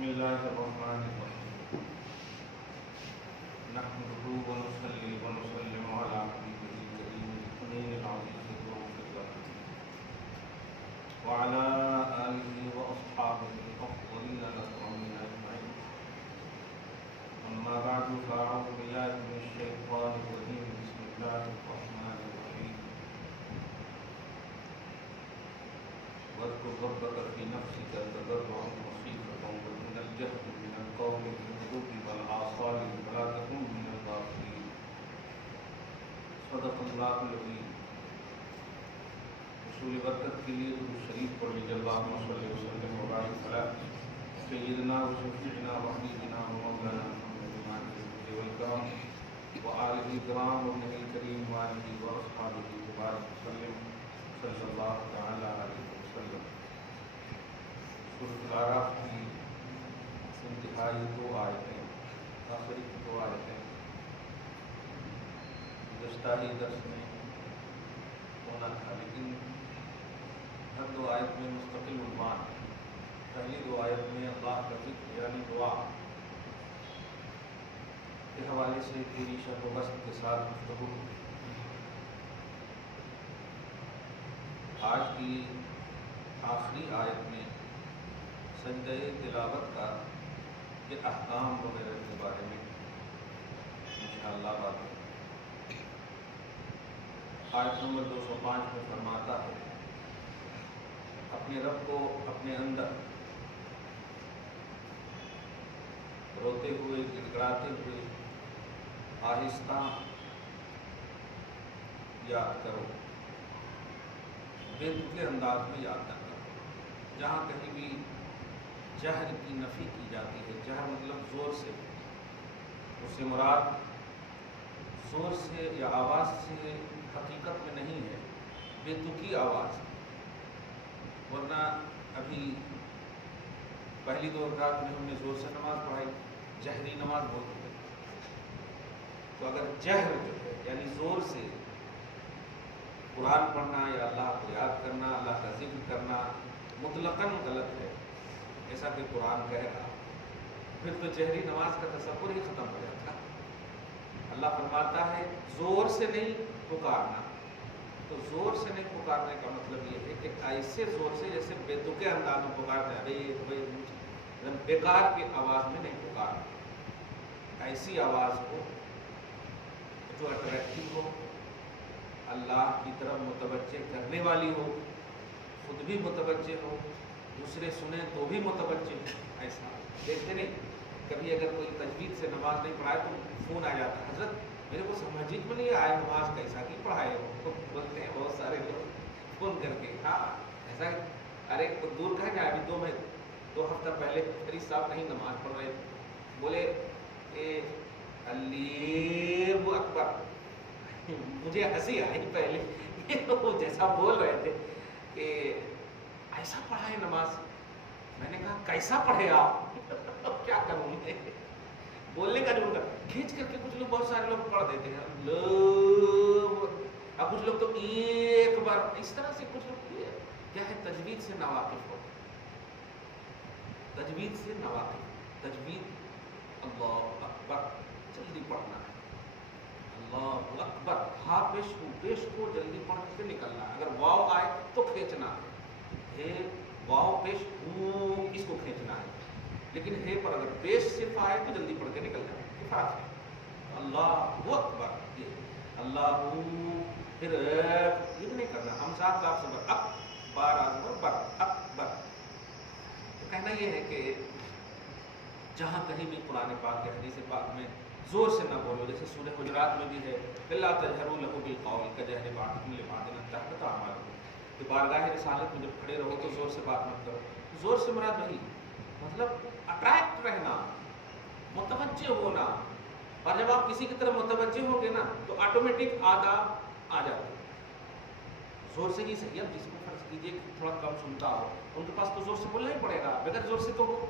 بسم اللہ الرحمن الرحیم نحمده ونصلی ونسلم علی حبیبہ الکریم الامین العزیز الرؤوف وعلى آلہ واصحابہ الافضلین الاکرمین اجمعین اما بعد فاعوذ باللہ من الشیطان الرجیم بسم اللہ الرحمن الرحیم واذكر ربك في نفسك تضرعا وخيفة ومن الجهل من القول بالغدو والآصال ولا تكن من الغافلين صدق اللہ العظیم۔ حصول برکت کے لیے درود شریف پڑھ لیجیے۔ اللہم صلی وسلم وبارک علی سیدنا وشفیعنا وحبیبنا ومولانا محمد والکرام وآلہ الکرام وابنہ الکریم وآلہ واصحابہ وبارک وسلم صلی اللہ تعالی علیہ وسلم۔ سورۃ الاعراف کی انتہائی دو آیتیں، آخری دو آیتیں گزشتہ ہی درس میں ہونا تھا، لیکن ہر دو آیت میں مستقل عنوان ہے۔ پہلی دو آیت میں اللہ کا ذکر یعنی دعا کے حوالے سے پوری شرح و بسط کے ساتھ گفتگو۔ آج کی آخری آیت میں سجدہ تلاوت کا کے احکام وغیرہ کے بارے میں انشاءاللہ بات ہے۔ آیت نمبر 205 میں فرماتا ہے اپنے رب کو اپنے اندر روتے ہوئے گڑگڑاتے ہوئے آہستہ یاد کرو، بے دکھے انداز میں یاد نہ کرو۔ جہاں کہیں بھی جہر کی نفی کی جاتی ہے، جہر مطلب زور سے، اس سے مراد زور سے یا آواز سے حقیقت میں نہیں ہے، بے تکی آواز ہے۔ ورنہ ابھی پہلی دو رکعت میں ہم نے زور سے نماز پڑھائی، جہری نماز بولتے ہیں۔ تو اگر جہر جو ہے یعنی زور سے قرآن پڑھنا یا اللہ کو یاد کرنا، اللہ کا ذکر کرنا مطلقاً غلط ہے، ایسا کہ قرآن کہہ رہا، پھر تو جہری نماز کا تصور ہی ختم ہو جاتا۔ اللہ فرماتا ہے زور سے نہیں پکارنا، تو زور سے نہیں پکارنے کا مطلب یہ ہے کہ ایسے زور سے جیسے بے تکے انداز میں پکارنا، بیکار کی آواز میں نہیں پکارنا، ایسی آواز ہو جو اٹریکٹیو ہو، اللہ کی طرف متوجہ کرنے والی ہو، خود بھی متوجہ ہو، دوسرے سنیں تو بھی متوجہ ہو۔ ایسا دیکھتے نہیں کبھی اگر کوئی تجوید سے نماز نہیں پڑھائے تو فون آ جاتا ہے، حضرت میرے کو سمجھ میں نہیں آئے نماز کیسا کی پڑھائے ہو، بولتے ہیں بہت سارے لوگ فون کر کے۔ ہاں ایسا ارے دور کہاں جائے، ابھی 2 ہفتہ پہلے فریض صاحب نہیں نماز پڑھ رہے تھے، بولے اے اللہ اکبر، مجھے ہنسی آئی پہلے وہ جیسا بول رہے تھے کہ ایسا پڑھا ہے نماز۔ میں نے کہا کیسا پڑھے آپ؟ کیا کروں میں، بولنے کا ضرور کھینچ کر کے کچھ لوگ، بہت سارے لوگ پڑھ دیتے ہیں اللہ، اب کچھ لوگ تو ایک بار، اس طرح سے کچھ لوگ کیا ہے تجوید سے ناواقف ہو، تجوید سے ناواقف۔ تجوید اللہ اکبر جلدی پڑھنا ہے، اللہ اکبر ہاں پیش کو جلدی پڑھ کے نکلنا ہے۔ اگر واو آئے تو کھینچنا ہے، واو پیش اس کو کھینچنا ہے، لیکن ہے پر اگر پیش صرف آئے تو جلدی پڑھ کے نکل جائے، کفایت ہے۔ اللہ اکبر، یہ اللہ پھر یہ نہیں کرنا، ہم ساتھ آپ سے اب بار بر اکبر۔ تو کہنا یہ ہے کہ جہاں کہیں بھی قرآن پاک کے حدیث پاک میں زور سے نہ بولو، جیسے سورہ حجرات میں بھی ہے الا تجہروا لہ بالقول کجہر بعضکم لبعض ان تحبط اعمالکم، کہ بارگاہ رسالت میں جب کھڑے رہو تو زور سے بات مت کرو۔ زور سے مراد وہی مطلب اٹریکٹ رہنا، متوجہ ہونا، اور جب آپ کسی کی طرف متوجہ ہوں گے نا تو آٹومیٹک آداب آ جاتے ہیں۔ زور سے ہی صحیح، اب جس کو فرض کیجیے کہ تھوڑا کم سنتا ہو ان کے پاس تو زور سے بولنا ہی پڑے گا، بغیر زور سے تو ہو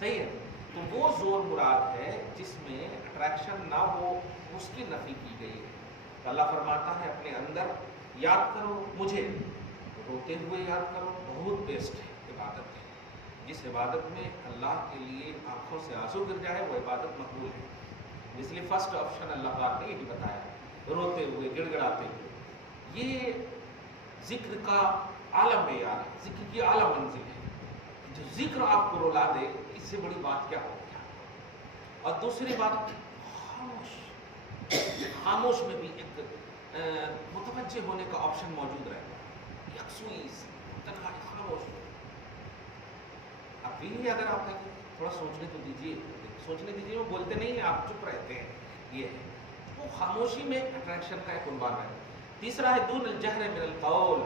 صحیح ہے۔ تو وہ زور مراد ہے جس میں اٹریکشن نہ ہو، اس کی نفی کی گئی ہے۔ تو اللہ فرماتا ہے اپنے اندر یاد کرو مجھے، روتے ہوئے یاد کرو، بہت بیسٹ ہے عبادت ہے۔ جس عبادت میں اللہ کے لیے آنکھوں سے آنسو گر جائے وہ عبادت مقبول ہے. اس لیے فرسٹ آپشن اللہ پاک نے یہی بتایا, روتے ہوئے گڑ گڑاتے ہوئے. یہ ذکر کا اعلیٰ معیار ہے, ذکر کی اعلیٰ منزل ہے. جو ذکر آپ کو رلا دے اس سے بڑی بات کیا ہو گیا. اور دوسری بات خاموش, خاموش میں بھی ایک متوجہ ہونے کا آپشن موجود رہتا ہے. یکسوئی تنہائی خاموش. اب بھی اگر آپ کہیں تھوڑا سوچنے تو دیجیے, سوچنے دیجیے, وہ بولتے نہیں ہیں, آپ چپ رہتے ہیں. یہ ہے وہ خاموشی میں اٹریکشن کا ایک عنوان ہے. تیسرا ہے دون الجہر من القول,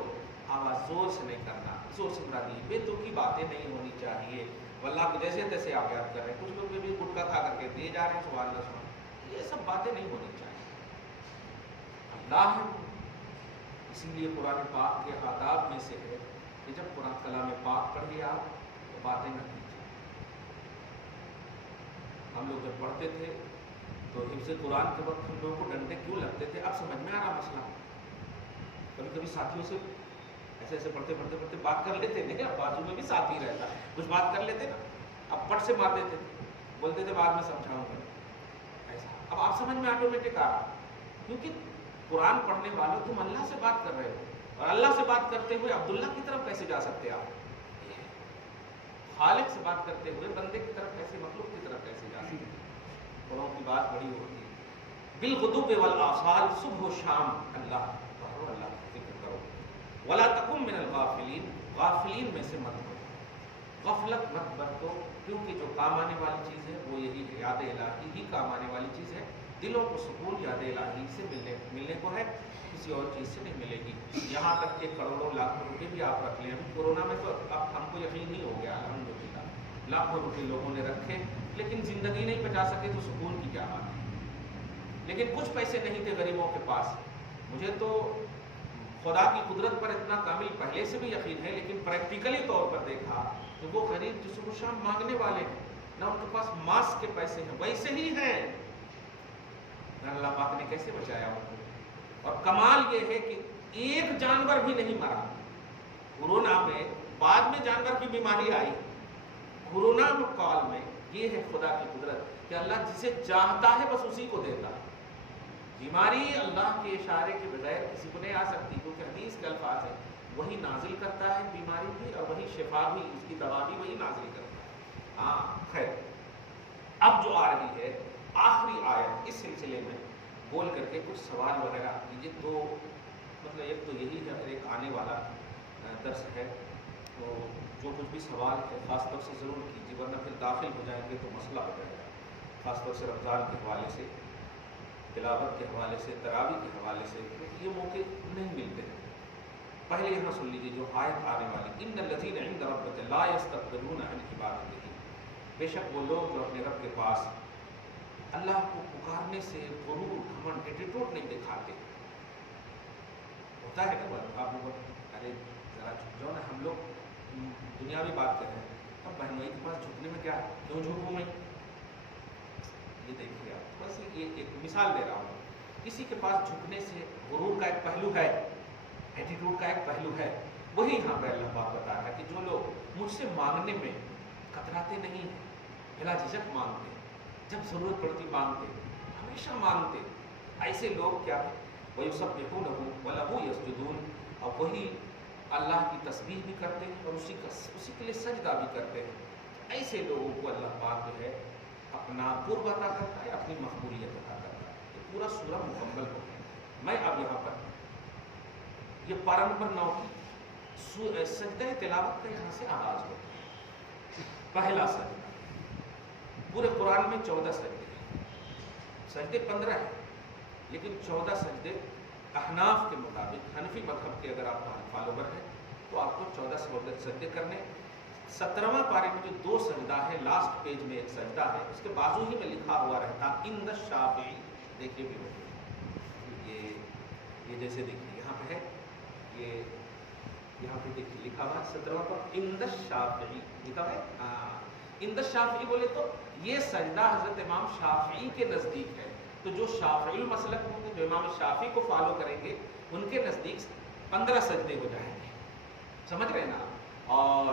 آواز زور سے نہیں کرنا. زور سے مرادی بے تکی باتیں نہیں ہونی چاہیے. واللہ کو جیسے تیسے آپ یاد کر رہے ہیں, کچھ لوگ بھی گٹکا کھا کر کے دیے جا رہے ہیں سبحان اللہ سبحان. یہ سب باتیں نہیں ہونی چاہیے. اللہ ہے, اسی لیے قرآن پاک کے آداب میں سے ہے کہ جب قرآن کلام پاک پڑھ لیا تو باتیں نہ کیجیے. ہم لوگ جب پڑھتے تھے تو حفظ قرآن کے وقت ہم لوگوں کو ڈنڈے کیوں لگتے تھے, اب سمجھ میں آ رہا مسئلہ. کبھی کبھی ساتھیوں سے ایسے ایسے پڑھتے پڑھتے پڑھتے بات کر لیتے نہیں, اب بازو میں بھی ساتھی رہتا ہے, کچھ بات کر لیتے نا, اب پٹ سے مار دیتے تھے, بولتے تھے بعد میں سمجھاؤں گا ایسا. اب آپ سمجھ میں آٹومیٹک آ رہا, کیونکہ قرآن پڑھنے والوں تم اللہ سے بات کر رہے ہو, اور اللہ سے بات کرتے ہوئے عبداللہ کی طرف کیسے جا سکتے آپ. خالق سے بات کرتے ہوئے بندے کی طرف کیسے, مخلوق کی طرف کیسے جا سکتے. قرآن کی بات بڑی ہوتی ہے. بالغدو والآصال, صبح و شام اللہ پڑھو, اللہ کا ذکر کرو. ولا تکن من الغافلین, غافلین میں سے مت ہو, غفلت مت برتو, کیونکہ جو کام آنے والی چیز ہے وہ یہی ہے, یاد الہی ہی کام آنے والی چیز ہے. دلوں کو سکون یاد الہی سے ملنے کو ہے, کسی اور چیز سے نہیں ملے گی. یہاں تک کہ کروڑوں لاکھوں روپے بھی آپ رکھ لیں, ابھی کورونا میں تو اب ہم کو یقین نہیں ہو گیا الحمدللہ, لاکھوں روپے لوگوں نے رکھے لیکن زندگی نہیں بچا سکے تو سکون کی کیا بات ہے. لیکن کچھ پیسے نہیں تھے غریبوں کے پاس. مجھے تو خدا کی قدرت پر اتنا کامل پہلے سے بھی یقین ہے, لیکن پریکٹیکلی طور پر دیکھا کہ وہ غریب جو صبح شام مانگنے والے ہیں, نہ ان کے پاس ماسک کے پیسے ہیں, ویسے ہی ہیں, اللہ پاک نے کیسے بچایا ان کو. اور کمال یہ ہے کہ ایک جانور بھی نہیں مرا. کورونا میں بعد میں جانور کی بیماری آئی, کورونا کال میں یہ ہے خدا کی قدرت کہ اللہ جسے چاہتا ہے بس اسی کو دیتا ہے. بیماری اللہ کے اشارے کے بغیر کسی کو نہیں آ سکتی, کیونکہ حدیث کے الفاظ ہیں وہی نازل کرتا ہے بیماری بھی, اور وہی شفا بھی, اس کی دوا بھی وہی نازل کرتا ہے. ہاں خیر, اب جو آ رہی ہے آخری آیت اس سلسلے میں بول کر کے کچھ سوال وغیرہ کیجیے. تو مطلب ایک تو یہی ہے, ایک آنے والا درس ہے, تو جو کچھ بھی سوال ہے خاص طور سے ضرور کیجیے, ورنہ پھر داخل ہو جائیں گے تو مسئلہ ہو جائے گا. خاص طور سے رمضان کے حوالے سے, تلاوت کے حوالے سے, تراویح کے حوالے سے, کیونکہ یہ موقع نہیں ملتے ہیں. پہلے یہاں سن لیجیے جو آیت آنے والی, ان الذین عند ربک لا یستکبرون عن عبادتہ, بے شک وہ لوگ جو اپنے رب کے پاس اللہ کو پکارنے سے غرور, گھمنڈ, ایٹیٹیوڈ نہیں دکھاتے. ہوتا ہے نا آپ لوگ, ارے ذرا جھک جاؤ نا, ہم لوگ دنیاوی بات کر رہے ہیں, اب بہنوئی کے پاس جھکنے میں کیا ہے, کیوں جھکوں میں. یہ دیکھیے آپ, بس یہ ایک مثال دے رہا ہوں. کسی کے پاس جھکنے سے غرور کا ایک پہلو ہے, ایٹیٹیوڈ کا ایک پہلو ہے. وہی یہاں پہ اللہ پاک بتا رہا ہے کہ جو لوگ مجھ سے مانگنے میں کتراتے نہیں ہیں, بلا جھجک مانگتے, جب ضرورت پڑتی مانگتے, ہمیشہ مانگتے, ایسے لوگ کیا ہے, وَيُسَبِّحُونَهُ وَلَهُ يَسْجُدُونَ, اور وہی اللہ کی تسبیح بھی کرتے ہیں اور اسی کے لیے سجدہ بھی کرتے ہیں. ایسے لوگوں کو اللہ پاک جو ہے اپنا قرب عطا کرتا ہے, اپنی مقبولیت عطا کرتا ہے. یہ پورا سورہ مکمل ہو گیا. میں اب یہاں پر یہ پارہ نمبر 9 کی سجدہ تلاوت کا یہاں سے آغاز ہوتا ہے. پہلا سجدہ, پورے قرآن میں 14 سجدے ہیں, سجدے 15 ہیں, لیکن 14 سجدے احناف کے مطابق, حنفی مذہب کے اگر آپ فالوور ہیں تو آپ کو 14 سجدے کرنے. 17واں پارے میں جو 2 سجدہ ہے, لاسٹ پیج میں ایک سجدہ ہے, اس کے بازو ہی میں لکھا ہوا رہتا عند الشافعی. دیکھیے بھی یہ جیسے دیکھیے یہاں پہ ہے, یہ یہاں پہ دیکھیے لکھا ہوا 17واں پر عند الشافعی لکھا ہے. عند الشافعی بولے تو یہ سجدہ حضرت امام شافعی کے نزدیک ہے. تو جو شافعی المسلک ہوں گے, جو امام شافعی کو فالو کریں گے, ان کے نزدیک 15 سجدے ہو جائیں گے. سمجھ رہے ہیں نا. اور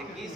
21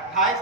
28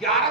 11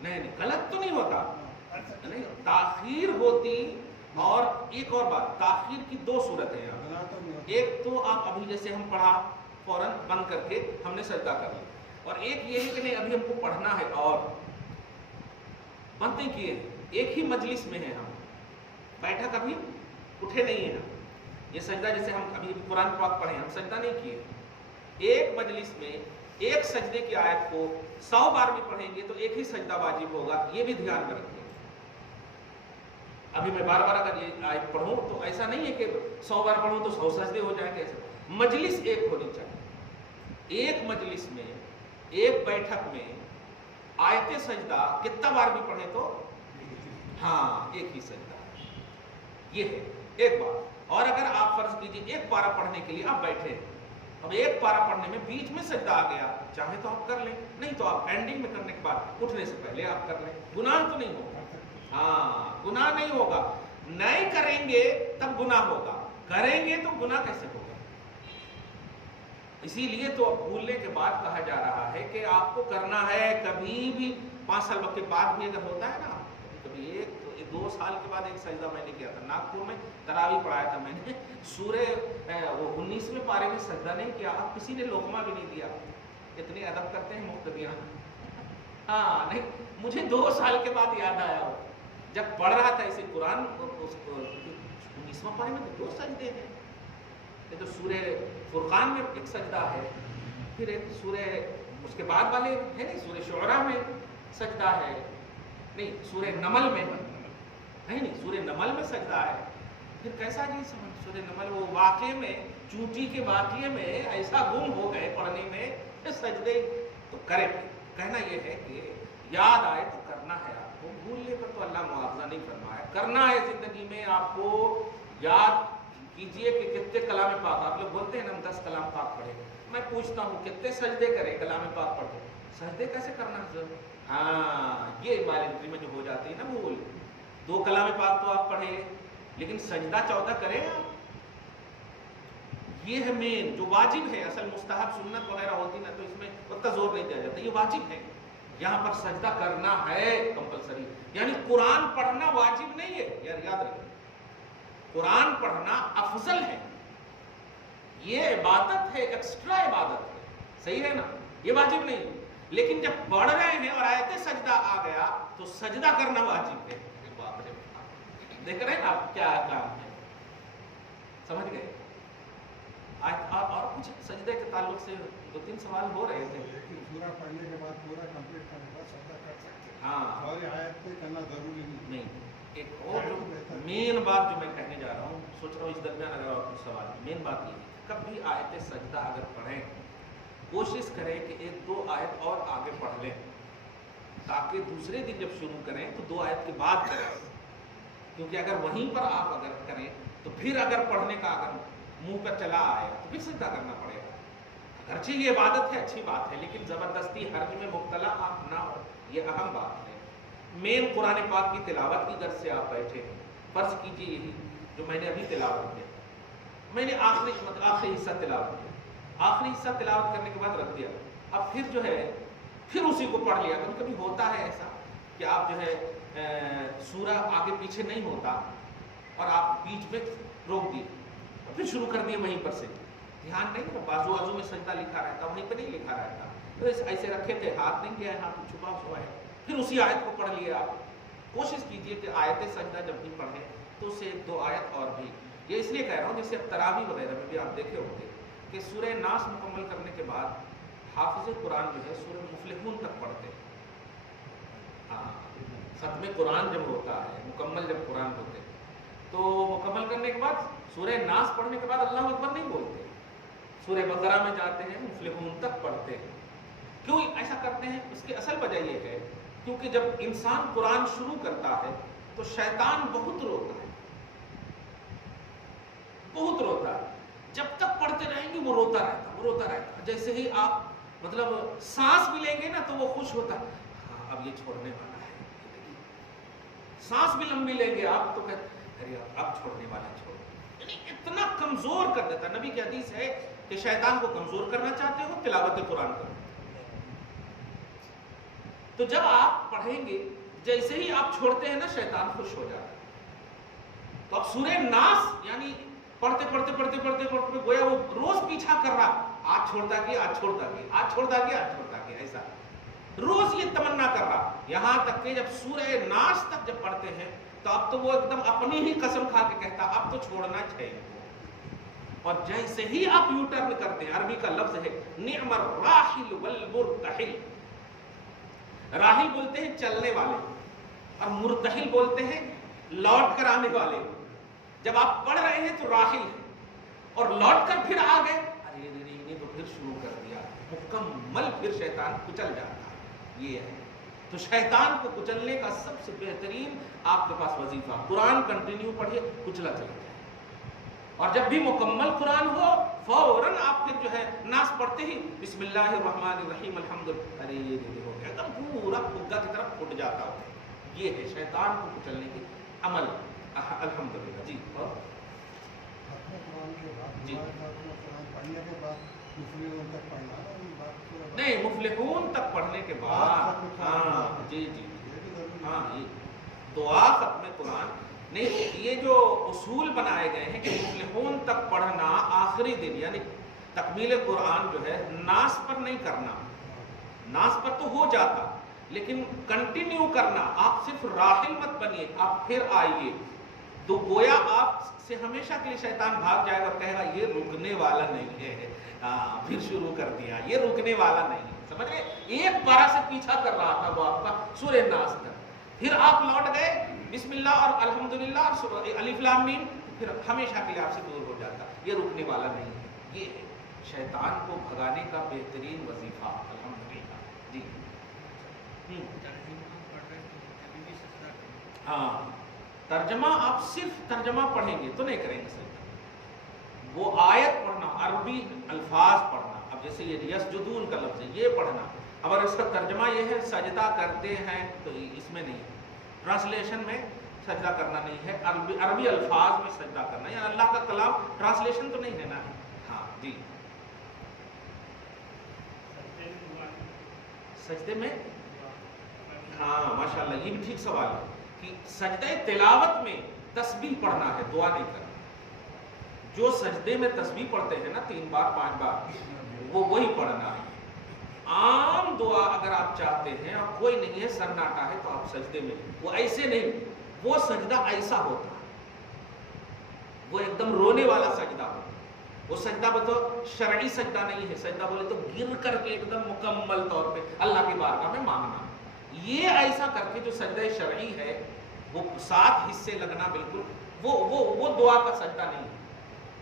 نہیں غلط تو نہیں ہوتا, نہیں تاخیر ہوتی. اور ایک اور بات, تاخیر کی دو صورتیں ہیں. ایک تو آپ ابھی جیسے ہم پڑھا فوراً بند کر کے ہم نے سجدہ کر لیا, اور ایک یہ ہے کہ نہیں ابھی ہم کو پڑھنا ہے اور بند نہیں کیے, ایک ہی مجلس میں ہیں ہم, بیٹھک ابھی اٹھے نہیں ہیں. یہ سجدہ جیسے ہم ابھی قرآن پاک پڑھے ہم سجدہ نہیں کیے, ایک مجلس میں ایک سجدے کی آیت کو 100 بار بھی پڑھیں گے تو ایک ہی سجدہ واجب ہوگا, یہ بھی دھیان میں رکھیں. ابھی میں بار بار اگر یہ آیت پڑھوں تو ایسا نہیں ہے کہ 100 بار پڑھوں تو 100 سجدے ہو جائیں گے, ایسا. مجلس ایک ہونی چاہیے, ایک مجلس میں ایک بیٹھک میں آیت سجدہ کتنا بار بھی پڑھے تو ہاں ایک ہی سجدہ, یہ ہے ایک بار. اور اگر آپ فرض کیجئے ایک پارہ پڑھنے کے لیے آپ بیٹھے, اب ایک پارہ پڑھنے میں بیچ میں سجدہ آ گیا, چاہے تو آپ کر لیں, نہیں تو آپ اینڈنگ میں کرنے کے بعد اٹھنے سے پہلے آپ کر لیں, گناہ تو نہیں ہوگا. ہاں گناہ نہیں ہوگا, نہیں کریں گے تب گناہ ہوگا, کریں گے تو گناہ کیسے ہوگا. اسی لیے تو بھولنے کے بعد کہا جا رہا ہے کہ آپ کو کرنا ہے. کبھی بھی 5 سال وقت کے بعد بھی اگر ہوتا ہے نا, کبھی 2 سال کے بعد ایک سجدہ میں نے کیا تھا ناگپور میں, تراویح پڑھایا تھا میں نے, سورہ 19ویں پارے میں سجدہ نہیں کیا, اب کسی نے لقمہ بھی نہیں دیا. اتنے ادب کرتے ہیں مقتدیاں. ہاں نہیں, مجھے 2 سال کے بعد یاد آیا جب پڑھ رہا تھا اسے قرآن کو, 19واں پارے میں تو 2 سجدے ہیں. یہ تو سورہ فرقان میں ایک سجدہ ہے, پھر ایک سورہ اس کے بعد والے ہے نہیں, سورہ شعراء میں سجدہ ہے, نہیں سورہ نمل میں نہیں, سورہ نمل میں سجدہ ہے. پھر کیسا جی سورہ نمل, وہ واقعے میں چونٹی کے واقعے میں ایسا گم ہو گئے پڑھنے میں, سجدے تو کرے. کہنا یہ ہے کہ یاد آئے تو کرنا ہے آپ کو, بھولنے پر تو اللہ مواخذہ نہیں فرمایا. کرنا ہے زندگی میں آپ کو, یاد کیجئے کہ کتنے کلام پاک, آپ لوگ بولتے ہیں نا ہم 10 کلام پاک پڑھے, میں پوچھتا ہوں کتنے سجدے کرے کلام پاک پڑھ کے, سجدے کیسے کرنا ہے سر. ہاں یہ وائلنٹری میں جو ہو جاتی ہے نا بھول, 2 کلام پاک تو آپ پڑھے لیکن سجدہ 14 کریں آپ. یہ ہے مین جو واجب ہے. اصل مستحب سنت وغیرہ ہوتی نا تو اس میں اتنا زور نہیں دیا جاتا, یہ واجب ہے. یہاں پر سجدہ کرنا ہے کمپلسری, یعنی قرآن پڑھنا واجب نہیں ہے یار, یاد رکھیں قرآن پڑھنا افضل ہے, یہ عبادت ہے, ایکسٹرا عبادت ہے, صحیح ہے نا, یہ واجب نہیں. لیکن جب پڑھ رہے ہیں اور آیت سجدہ آ گیا تو سجدہ کرنا واجب ہے. دیکھ رہے ہیں آپ کیا کام ہے, سمجھ گئے. اور کچھ سجدے کے تعلق سے 2-3 سوال ہو رہے تھے. سورہ پڑھنے کے بعد پورا کمپلیٹ کرنے کے بعد سجدہ کر سکتے ہیں, ہاں اور آیت پہ کرنا ضروری نہیں. ایک اور جو مین بات جو میں کہنے جا رہا ہوں, سوچ رہا ہوں اس درمیان اگر آپ کچھ سوال, مین بات یہ ہے کب بھی آیت سجدہ اگر پڑھیں کوشش کریں کہ 1-2 آیت اور آگے پڑھ لیں, تاکہ دوسرے دن جب شروع کریں تو 2 آیت کے بعد کریں. کیونکہ اگر وہیں پر آپ اگر کریں تو پھر اگر پڑھنے کا اگر منہ پر چلا آئے تو پھر سجدہ کرنا پڑے گا. اگرچہ یہ عبادت ہے, اچھی بات ہے, لیکن زبردستی حرج میں مبتلا آپ نہ ہو, یہ اہم بات ہے. مین قرآن پاک کی تلاوت کی غرض سے آپ بیٹھے ہیں, فرض کیجئے یہی جو میں نے ابھی تلاوت کیا, میں نے آخری حصہ تلاوت کیا, آخری حصہ تلاوت کرنے کے بعد رکھ دیا, اب پھر جو ہے پھر اسی کو پڑھ لیا. کبھی کبھی ہوتا ہے ایسا کہ آپ جو ہے سورہ آگے پیچھے نہیں ہوتا اور آپ بیچ میں روک دیے اور پھر شروع کر دیے وہیں پر سے, دھیان نہیں, بازو بازو میں سجدہ لکھا رہتا, وہیں پہ نہیں لکھا رہتا, تو ایسے رکھے تھے, ہاتھ نہیں کیا ہے, ہاتھ چھپا ہوا ہے, پھر اسی آیت کو پڑھ لیا. آپ کوشش کیجئے کہ آیت سجدہ جب بھی پڑھیں تو اسے 2 آیت اور بھی. یہ اس لیے کہہ رہا ہوں جیسے اب تراویح وغیرہ میں بھی آپ دیکھے ہوں گے کہ سورہ ناس مکمل کرنے کے بعد حافظ قرآن جو ہے سورہ مفلحون تک پڑھتے ہیں. ہاں ختم قرآن جب ہوتا ہے, مکمل جب قرآن ہوتے تو مکمل کرنے کے بعد سورہ ناس پڑھنے کے بعد اللہ اکبر نہیں بولتے, سورہ بقرہ میں جاتے ہیں, مفلحون تک پڑھتے ہیں. کیوں ایسا کرتے ہیں؟ اس کی اصل وجہ یہ ہے کیونکہ جب انسان قرآن شروع کرتا ہے تو شیطان بہت روتا ہے, بہت روتا ہے. جب تک پڑھتے رہیں گے وہ روتا رہتا. جیسے ہی آپ مطلب سانس بھی لیں گے نا تو وہ خوش ہوتا ہے, ہاں اب یہ چھوڑنے والا ہے. سانس بھی لمبی لیں گے آپ تو کہتے ارے اب چھوڑنے والا ہے, چھوڑ. یعنی اتنا کمزور کر دیتا. نبی کی حدیث ہے کہ شیطان کو کمزور کرنا چاہتے ہو تلاوت قرآن کرو. تو جب آپ پڑھیں گے جیسے ہی آپ چھوڑتے ہیں نا شیطان خوش ہو جاتا ہے. تو اب سورہ ناس یعنی پڑھتے پڑھتے پڑھتے پڑھتے پڑھتے گویا وہ روز پیچھا کر رہا, آج چھوڑتا گیا, آج چھوڑتا گیا, آج چھوڑتا گیا, آج چھوڑتا گیا, ایسا روز یہ تمنا کر رہا. یہاں تک کہ جب سورہ ناس تک جب پڑھتے ہیں تو اب تو وہ ایک دم اپنی ہی قسم کھا کے کہتا اب تو چھوڑنا چاہیے. اور جیسے ہی آپ یو ٹرن کرتے ہیں, عربی کا لفظ ہے نعم الراحل والمرتحل. راحل بولتے ہیں چلنے والے اور مرتحل بولتے ہیں لوٹ کر آنے والے. جب آپ پڑھ رہے ہیں تو راحل ہے اور لوٹ کر پھر آ گئے, ارے نہیں تو پھر شروع کر دیا, مکمل پھر شیطان کچل جاتا ہے. یہ ہے تو شیطان کو کچلنے کا سب سے بہترین آپ کے پاس وظیفہ, قرآن کنٹینیو پڑھیے, کچلا چلے جائے. اور جب بھی مکمل قرآن ہو فوراً آپ پھر جو ہے ناس پڑھتے ہی بسم اللہ الرحمن الرحیم الحمدللہ, ارے یہ ہو گیا, ایک دم پورا پھگا کی طرف پھٹ جاتا ہو. یہ ہے شیطان کو کچلنے کے عمل. الحمدللہ. جی اور قرآن کے بعد جی قرآن پڑھنے کے بعد مفلحون تک پڑھنا ہے, نہیں مفلحون تک پڑھنے کے بعد, ہاں جی جی ہاں, یہ دعا ختم قرآن نہیں. یہ جو اصول بنائے گئے ہیں کہ مفلحون تک پڑھنا آخری دن یعنی تکمیل قرآن جو ہے ناس پر نہیں کرنا. ناس پر تو ہو جاتا لیکن کنٹینیو کرنا. آپ صرف راحل مت بنیے, آپ پھر آئیے تو گویا آپ سے ہمیشہ کے لیے شیطان بھاگ جائے گا اور کہے گا یہ رکنے والا نہیں ہے, پھر شروع کر دیا, یہ رکنے والا نہیں ہے. سمجھ گئے, ایک پارہ سے پیچھا کر رہا تھا وہ آپ کا سورہ ناس تک, پھر آپ لوٹ گئے بسم اللہ اور الحمدللہ اور الف لام میم, پھر ہمیشہ کے لیے آپ سے دور ہو جاتا. یہ رکنے والا نہیں ہے. یہ ہے شیطان کو بھگانے کا بہترین وظیفہ. الحمدللہ. جی ہاں, ترجمہ آپ صرف ترجمہ پڑھیں گے تو نہیں کریں گے سجدہ. وہ آیت پڑھنا, عربی الفاظ پڑھنا. اب جیسے یہ یسجدون کا لفظ ہے, یہ پڑھنا. اگر اس کا ترجمہ یہ ہے سجدہ کرتے ہیں تو اس میں نہیں ہے. ٹرانسلیشن میں سجدہ کرنا نہیں ہے, عربی الفاظ میں سجدہ کرنا, یعنی اللہ کا کلام ٹرانسلیشن تو نہیں ہے نا. ہاں جی, سجدے میں ہاں ماشاءاللہ, یہ بھی ٹھیک سوال ہے کہ سجدہ تلاوت میں تسبیح پڑھنا ہے, دعا نہیں کرنا. جو سجدے میں تسبیح پڑھتے ہیں نا 3 بار 5 بار, وہ وہی پڑھنا ہے. عام دعا اگر آپ چاہتے ہیں اور کوئی نہیں ہے, سناٹا ہے, تو آپ سجدے میں وہ ایسے نہیں, وہ سجدہ ایسا ہوتا ہے, وہ ایک دم رونے والا سجدہ ہوتا ہے. وہ سجدہ بتو شرعی سجدہ نہیں ہے. سجدہ بولے تو گر کر کے ایک دم مکمل طور پہ اللہ کی بارگاہ میں مانگنا. یہ ایسا کر کے جو سجدہ شرعی ہے وہ 7 حصے لگنا بالکل وہ دعا کا سجدہ نہیں ہے.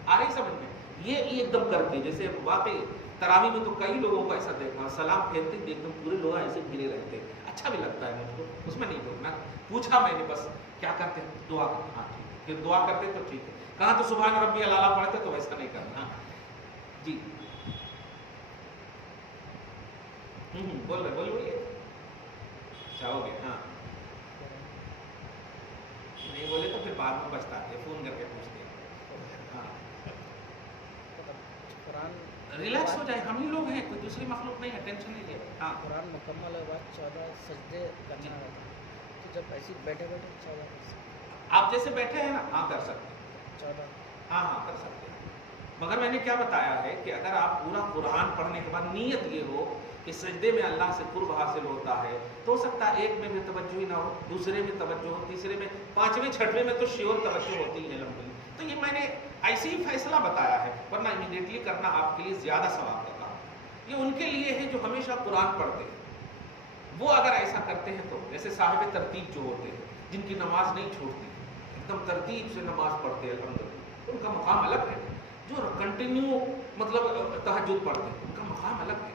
آ رہی سمجھ میں؟ یہ ایک دم کر کے, جیسے واقعی تراویح میں تو کئی لوگوں کو ایسا دیکھا, سلام پھیرتے ایک دم پورے لوگ ایسے گھرے رہتے, اچھا بھی لگتا ہے مجھ کو, اس میں نہیں ڈوبنا. پوچھا میں نے بس کیا کرتے ہیں, دعا کرتے. ہاں ٹھیک ہے, پھر دعا کرتے تو ٹھیک ہے. کہاں تو سبحان ربی العلیٰ پڑھتے تو ویسا نہیں کرنا. جی بول رہے بولیے چاہو گے. ہاں نہیں بولے تو پھر بعد میں پچھتاتے, فون کر کے پوچھتے. ہاں قرآن ریلیکس ہو جائے, ہم ہی لوگ ہیں, کوئی دوسری مخلوق نہیں ہے, ٹینشن نہیں ہے. ہاں قرآن مکمل ہونے بعد 14 سجدے کرنا ہوتا ہے, تو جب ایسے بیٹھے 14 آپ جیسے بیٹھے ہیں نا, ہاں کر سکتے ہیں, 14 ہاں کر سکتے ہیں. مگر میں نے کیا بتایا ہے کہ اگر آپ پورا قرآن پڑھنے کے بعد نیت یہ ہو کہ سجدے میں اللہ سے قرب حاصل ہوتا ہے, تو ہو سکتا ہے ایک میں بھی توجہ ہی نہ ہو, دوسرے میں توجہ ہو, تیسرے میں, 5ویں 6ویں میں تو شیور توجہ ہوتی ہے الحمدللہ. تو یہ میں نے ایسے ہی فیصلہ بتایا ہے, ورنہ امیڈیٹلی کرنا آپ کے لیے زیادہ ثواب کا کام. یہ ان کے لیے ہے جو ہمیشہ قرآن پڑھتے ہیں, وہ اگر ایسا کرتے ہیں تو, جیسے صاحب ترتیب جو ہوتے ہیں جن کی نماز نہیں چھوٹتی, ایک دم ترتیب سے نماز پڑھتے ہیں الحمدللہ, ان کا مقام الگ ہے. جو کنٹینیو مطلب تہجد پڑھتے ہیں ان کا مقام الگ ہے,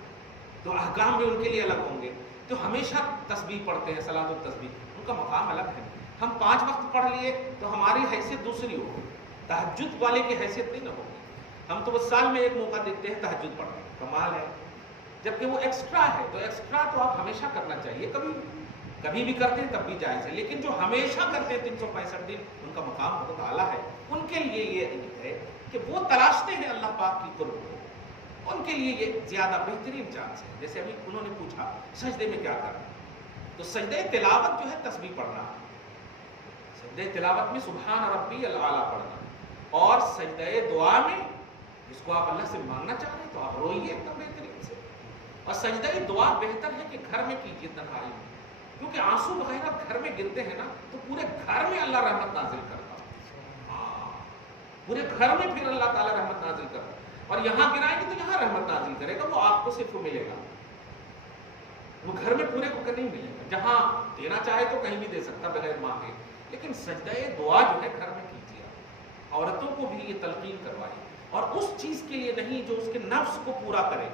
تو احکام بھی ان کے لیے الگ ہوں گے. جو ہمیشہ تسبیح پڑھتے ہیں صلاۃ التسبیح, ان کا مقام الگ ہے. ہم 5 وقت پڑھ لیے تو ہماری حیثیت دوسری ہوگی, تہجد والے کی حیثیت نہیں نہ ہوگی. ہم تو بس سال میں ایک موقع دیکھتے ہیں تہجد پڑھنے کا, کمال ہے, جبکہ وہ ایکسٹرا ہے. تو ایکسٹرا تو آپ ہمیشہ کرنا چاہیے, کبھی بھی کرتے ہیں تب بھی جائز ہے, لیکن جو ہمیشہ کرتے ہیں 365 دن, ان کا مقام بہت اعلیٰ ہے. ان کے لیے یہ ہے کہ وہ تلاشتے ہیں اللہ پاک کی قرب کو, ان کے لیے یہ زیادہ بہترین چانس ہے. جیسے ابھی انہوں نے پوچھا سجدے میں کیا کرنا, تو سجدہ تلاوت جو ہے تسبیح پڑھنا، سجدہ تلاوت میں سبحان ربی الاعلیٰ پڑھنا، اور سجدہ دعا میں جس کو آپ اللہ سے مانگنا چاہ رہے ہیں تو آپ روئیے ایک دم بہترین سے، اور سجدہ دعا بہتر ہے کہ گھر میں کیجیے تنہائی میں، کیونکہ آنسو وغیرہ گھر میں گرتے ہیں نا تو پورے گھر میں اللہ رحمت نازل کرتا ہے، پورے گھر میں پھر اللہ تعالیٰ رحمت نازل کرتا ہے، اور یہاں گرائیں گے تو یہاں رحمت نازل کرے گا، وہ آپ کو صرف ملے گا، وہ گھر میں پورے کو نہیں ملے گا، جہاں دینا چاہے تو کہیں بھی دے سکتا بغیر مانگے، لیکن سجدہ دعا جو ہے گھر میں کیجیے، عورتوں کو بھی یہ تلقین کروائیے، اور اس چیز کے لیے نہیں جو اس کے نفس کو پورا کرے،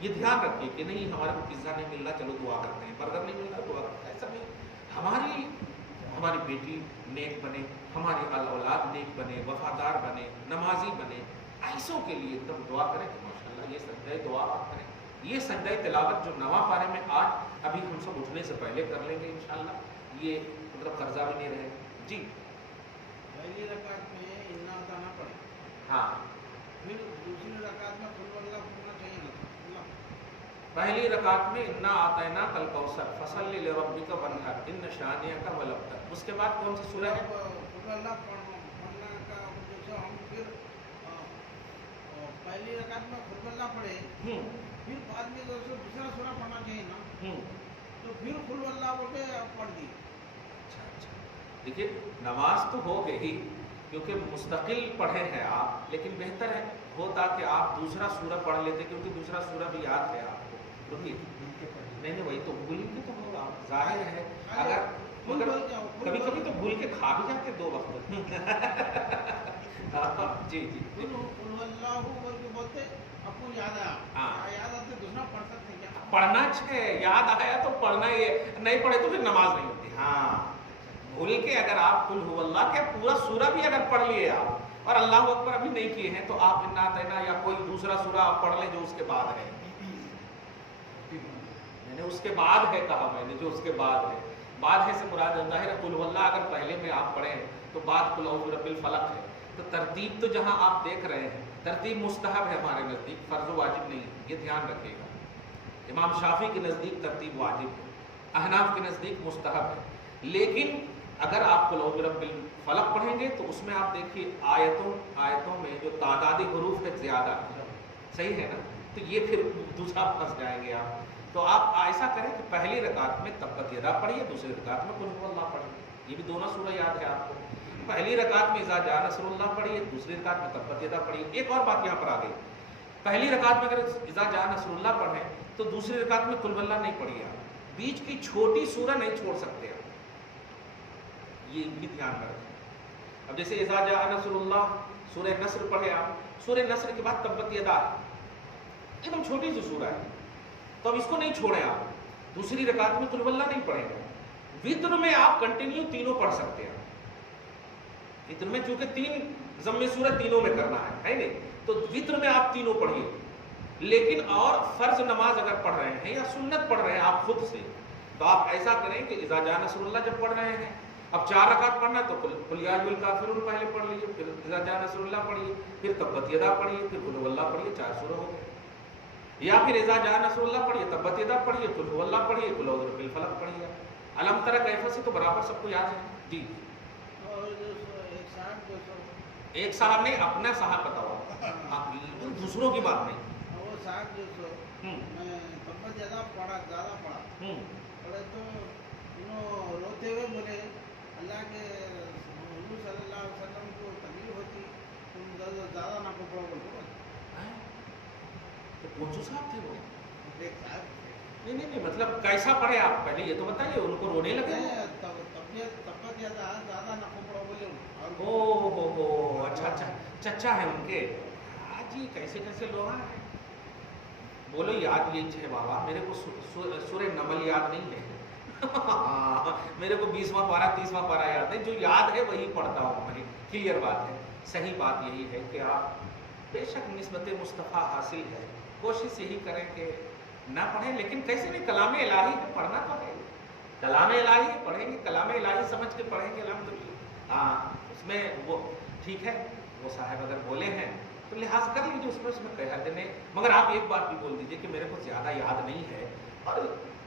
یہ دھیان رکھیے کہ نہیں ہمارے کو پیزا نہیں مل رہا چلو دعا کرتے ہیں، برگر نہیں مل رہا دعا کرتے ہیں، ایسا نہیں، ہماری بیٹی نیک بنے، ہماری اولاد نیک بنے، وفادار بنے، نمازی بنے، ایسوں کے لیے ایک دم دعا کریں کہ ماشاءاللہ یہ سجدہ دعا آپ کریں، یہ سجدہ تلاوت جو نواں پارے میں آج ابھی ہم سب اٹھنے سے پہلے کر لیں گے انشاءاللہ، یہ مطلب قرضہ بھی نہیں رہے گا۔ جی پہلی رکعت میں انا اطعنا پڑھے، ہاں، پھر دوسری رکعت میں قل واللہ پڑھنا چاہیے نا، پہلی رکعت میں انا اعطیناک الکوثر فصلی لربک وانحر ان شانئک هو الابتر، اس کے بعد کون سی سورہ ہے؟ قل واللہ پڑھنے کا جیسے ہم پھر پہلی رکعت میں قل واللہ پڑھے، پھر بعد میں دوسرا سورہ پڑھنا چاہیے نا، تو پھر قل واللہ بول کے پڑھ دی۔ اچھا، دیکھیے نماز تو ہو گئی کیونکہ مستقل پڑھے ہیں آپ، لیکن بہتر ہے ہوتا کہ آپ دوسرا سورہ پڑھ لیتے، کیونکہ دوسرا سورہ بھی یاد ہے آپ کو، نہیں وہی تو بھول کے تو ہوگا، ظاہر ہے، اگر مگر کبھی کبھی تو بھول کے کھا بھی جاتے دو وقت۔ جی جی قل واللہ بول کے بولتے آپ کو یاد آیا، یاد آتے دوسرا پڑھ سکتے کیا؟ پڑھنا ہے، یاد آیا تو پڑھنا ہی ہے، نہیں پڑھے تو پھر نماز نہیں ہوتی۔ ہاں بھول کے اگر آپ قل هو اللہ کے پورا سورہ بھی اگر پڑھ لیے آپ اور اللہ اکبر ابھی نہیں کیے ہیں تو آپ انا اعطینا یا کوئی دوسرا سورہ آپ پڑھ لیں جو اس کے بعد ہے، میں نے اس کے بعد ہے کہا، میں نے جو اس کے بعد ہے، بعد ہے سے مراد ظاہر ہے قل هو اللہ اگر پہلے میں آپ پڑھیں تو بعد قل اعوذ برب الفلق ہے، تو ترتیب تو جہاں آپ دیکھ رہے ہیں ترتیب مستحب ہے ہمارے نزدیک، فرض و واجب نہیں، یہ دھیان رکھیے گا، امام شافعی کے نزدیک ترتیب واجب ہے، احناف کے نزدیک مستحب ہے، لیکن اگر آپ قل اعوذ برب الفلق پڑھیں گے تو اس میں آپ دیکھیے آیتوں میں جو تعداد حروف ہے زیادہ ہے، صحیح ہے نا، تو یہ پھر دوسرا پھنس جائیں گے آپ، تو آپ ایسا کریں کہ پہلی رکعت میں تبت یدا پڑھیے، دوسری رکعت میں قل هو اللہ پڑھیے، یہ بھی دونوں سورہ یاد ہے آپ کو، پہلی رکعت میں اذا جاء نصر اللہ پڑھیے، دوسری رکعت میں تبت یدا پڑھیے۔ ایک اور بات یہاں پر آ گئی، پہلی رکعت میں اگر اذا جاء نصر اللہ پڑھیں تو دوسری رکعت میں قل واللہ نہیں پڑھیے، آپ بیچ کی چھوٹی سورہ نہیں چھوڑ سکتے آپ، یہ بھی دھیان میں رکھیں۔ اب جیسے اذا جاء نصر اللہ سورہ نصر پڑھے آپ، سورہ نصر کے بعد تبت یدا ایک دم چھوٹی سی سورہ ہے، تو اب اس کو نہیں چھوڑیں آپ، دوسری رکعت میں قل واللہ نہیں پڑھیں گے، وتر میں آپ کنٹینیو تینوں پڑھ سکتے ہیں، وتر میں چونکہ تین ضم سورہ تینوں میں کرنا ہے نہیں، تو وتر میں آپ تینوں پڑھیے، لیکن اور فرض نماز اگر پڑھ رہے ہیں یا سنت پڑھ رہے ہیں آپ خود سے تو آپ ایسا کریں کہ اذا جاء نصر اللہ جب پڑھ رہے ہیں، اب 4 رکعت پڑھنا تو قل یا ایھا الکافرون پہلے پڑھ لیجیے، پھر اذا جاء نصر اللہ پڑھیے، پھر تبت یدا پڑھیے، پھر قل واللہ پڑھیے، 4 سورہ ہو گئے، یا پھر اذا جاء نصر اللہ پڑھیے، تبت یدا پڑھیے، قل واللہ پڑھیے، قل اعوذ برب الفلق پڑھیے، الم تر کیف سے تو برابر سب کو یاد ہے۔ جی اور ایک صاحب جو ایک صاحب نے اپنا صاحب بتاؤ، دوسروں کی بات نہیں، وہ صاحب جو میں تبت یدا پڑھا، زیادہ پڑھے تو انہوں روتے ہوئے بولے اللہ کے حضور صلی اللہ علیہ وسلم کو تکلیف ہوتی، تم زیادہ نہ پڑھو بولو، تو کون سے صاحب تھے وہ؟ ایک صاحب نہیں مطلب کیسا پڑھے آپ پہلے یہ تو بتائیے، ان کو رونے لگے؟ تبت یدا زیادہ نہ پڑھو بولے، او اچھا چچا ہے ان کے، جی کیسے لوگ ہیں، بولو یاد یہ ہے بابا، میرے کو سورہ نمل یاد نہیں ہے، میرے کو 20واں پارہ 30واں پارہ یاد ہے، جو یاد ہے وہی پڑھتا ہوں میں، کلیئر بات ہے، صحیح بات یہی ہے کہ آپ بے شک نسبت مصطفیٰ حاصل ہے، کوشش یہی کریں کہ نہ پڑھیں، لیکن کیسے نہیں، کلام الہی ہے، پڑھنا تو ہے، کلام الہی پڑھیں گے، کلام الہی سمجھ کے پڑھیں گے الحمدللہ، ہاں اس میں وہ ٹھیک ہے، وہ صاحب اگر بولے ہیں تو لحاظ کر لیجیے اس میں کہہ دینے، مگر آپ ایک بات بھی بول دیجیے کہ میرے کو زیادہ یاد نہیں ہے اور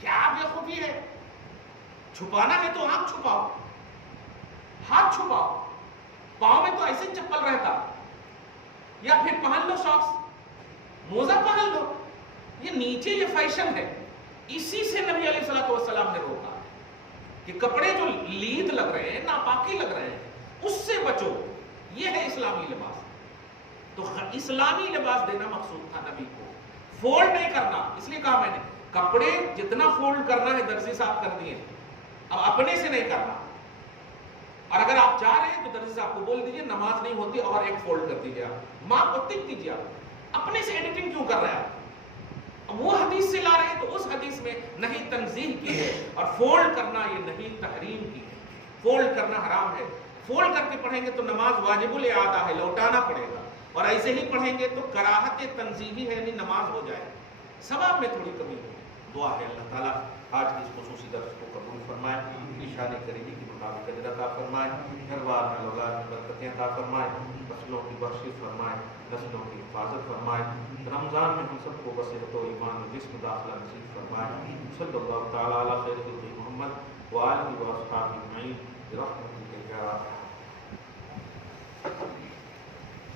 کیا بےخوبی ہے. چھپانا ہے تو آنکھ چھپاؤ, ہاتھ چھپاؤ, پاؤں میں تو ایسے چپل رہتا, یا پھر پہن لو ساکس, موزہ پہن لو. یہ نیچے یہ فیشن ہے. اسی سے نبی علیہ الصلوۃ والسلام نے روکا کہ کپڑے جو لید لگ رہے ہیں, ناپاکی لگ رہے ہیں, اس سے بچو. یہ ہے اسلامی لباس. تو اسلامی لباس دینا مقصود تھا نبی کو, فولڈ نہیں کرنا. اس لیے کہا میں نے کپڑے جتنا فولڈ کرنا ہے درزی صاحب کر دیے, اب اپنے سے نہیں کرنا. اور اگر آپ چاہ رہے ہیں تو درزی صاحب کو بول دیجئے نماز نہیں ہوتی اور ایک فولڈ کر دیجئے, آپ ماں کو ٹک دیجئے. آپ اپنے سے ایڈیٹنگ کیوں کر رہے ہیں؟ اب وہ حدیث سے لا رہے ہیں تو اس حدیث میں نہیں تنزیہ کی ہے, اور فولڈ کرنا یہ نہیں تحریم کی ہے. فولڈ کرنا حرام ہے. فولڈ کر کے پڑھیں گے تو نماز واجب الاعادہ ہے, لوٹانا پڑے گا. اور ایسے ہی پڑھیں گے تو کراہت تنزیہی ہے, یعنی نماز ہو جائے. ثواب میں تھوڑی کمی ہوگی. دعا ہے اللہ تعالیٰ آج کے اس خصوصی درس کو قبول فرمائے, شان قریبی کی مطابق اجر عطا فرمائے, گھر بار میں اولاد میں برکتیں عطا فرمائے, فصلوں کی بخشش فرمائے, نسلوں کی حفاظت فرمائے. رمضان میں ہم سب کو بصیرت و ایمان و جسم داخلہ نصیب فرمائے. صلی اللہ تعالیٰ علی خیر خلق محمد وآلہ و اصحابہ اجمعین برحمتک یا